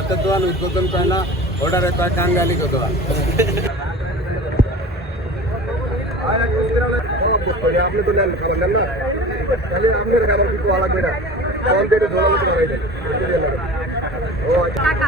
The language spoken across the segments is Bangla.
ফুটপাতের দোকান, উদ্বোধন করে না ওটারে কয় কাঙ্গালি দোকান। আপনি তো নেন খাবার নেন না তাহলে আপনার খাবার কি পাওয়া ও আচ্ছা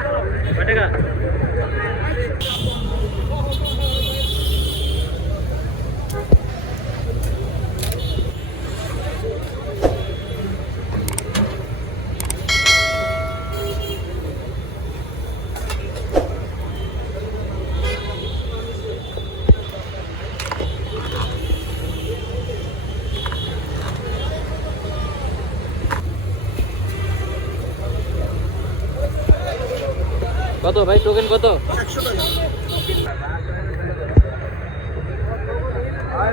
কত ভাই টোকেন কত আর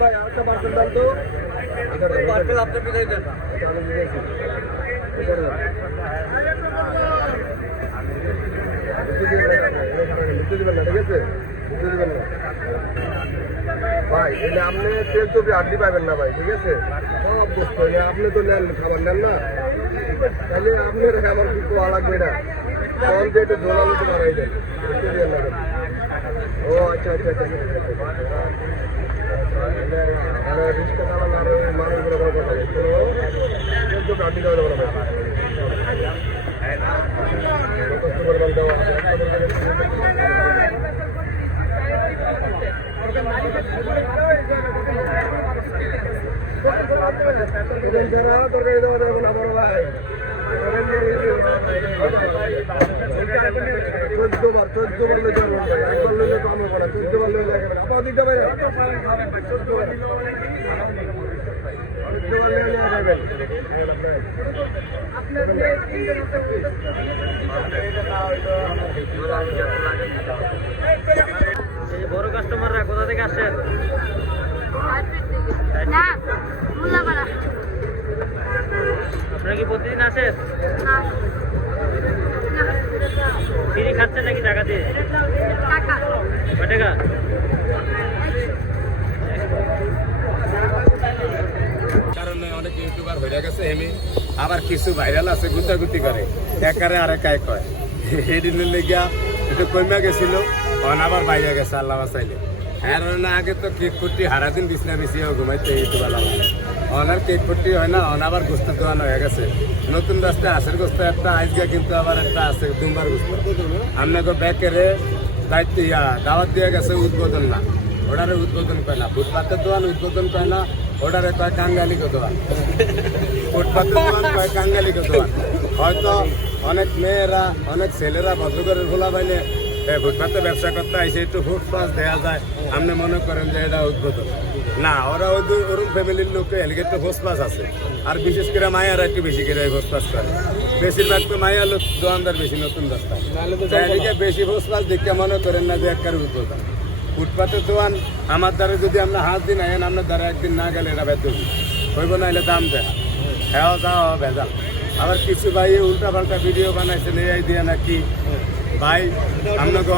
ভাই দুধ বেলে গেল ভাই আরেকটা পার্সেল দেন তো পার্সেল আপনি বিদায় দেন আমি দিয়েছি এটা দেন লিখতে দিবেন না ঠিক আছে লিখতে দিবেন না ভাই এলে আপনি তেল চবি আড্ডি পাবেন না ভাই ঠিক আছে সব দোস্ত এলে আপনি তো নেন খাবার নেন না তাহলে আপনার খাবার কি পাওয়া লাগবে না তখন দিয়ে একটু ঝোলা মতো বানাই দেন লিখতে দিবেন না ও আচ্ছা আচ্ছা আচ্ছা যারা তরকারি দেওয়া যাবে না বড় ভাই চোদ্দ বার চোদ্দ বার লইতে একবার লইলে তো করা চোদ্দ বার লইলে একেবারে আপনার দিতে পারেন চোদ্দ বার বড় কাস্টমাররা কোথা থেকে আসেন না আপনারা কি প্রতিদিন আসেন না ফ্রি খাচ্ছেন নাকি টাকা দিয়ে? অনেক ইউটিউবার হয়ে গেছে এমনি আবার কিছু ভাইরাল আছে, গুতাগুতি করে। একারে আর একাই কয়। সেদিনের লেগিয়া একটু কমে গেছিল, অন আবার গেছে, আল্লাহ বাসাইলে আর না, আগে তো কেক ফুটি হারাদিন বিছনা বিছিয়েও ঘুমাইতে ইউটিউবার অনার কেক হয় না অন আবার দোয়ান হয়ে গেছে। নতুন রাস্তায় আশের গোস্ত একটা আইসগা কিন্তু আবার একটা আছে দুমবার গোস্ত। আপনাকে ব্যাকেরে দায়িত্ব ইয়া দাওয়াত দিয়ে গেছে উদ্বোধন না। ওটারে উদ্বোধন করে না ফুটপাতের দোকান উদ্বোধন করে না ওটারে কয় কাঙ্গালি দোকান। ফুটপাতের দোকান কয় কাঙ্গালি দোকান। হয়তো অনেক মেয়েরা অনেক ছেলেরা ভদ্রগরের খোলা পাইলে এ, ফুটপাতে ব্যবসা করতে আইসে একটু ফুটপাস দেওয়া যায়। আপনি মনে করেন যে এটা উদ্বোধন না ওরা ওদের ওরকম ফ্যামিলির লোকে এলিগেট তো ফুসপাস আছে। আর বিশেষ করে মায়ারা একটু বেশি করে ফুসপাস করে। বেশিরভাগ তো মায়া লোক দোকানদার বেশি নতুন রাস্তায় এদিকে বেশি ফুসপাস দেখতে মনে করেন না যে একবার উদ্বোধন ফুটপাতের দোকান আমার দ্বারা যদি আমরা হাত দিন আইন আপনার দ্বারা একদিন না গেলে এটা বেতন হইব। না এলে দাম দেখা হ্যাঁ যাওয়া ভেজাল। আবার কিছু ভাই উল্টা পাল্টা ভিডিও বানাইছেন এই দিয়ে নাকি ভাই আপনাকে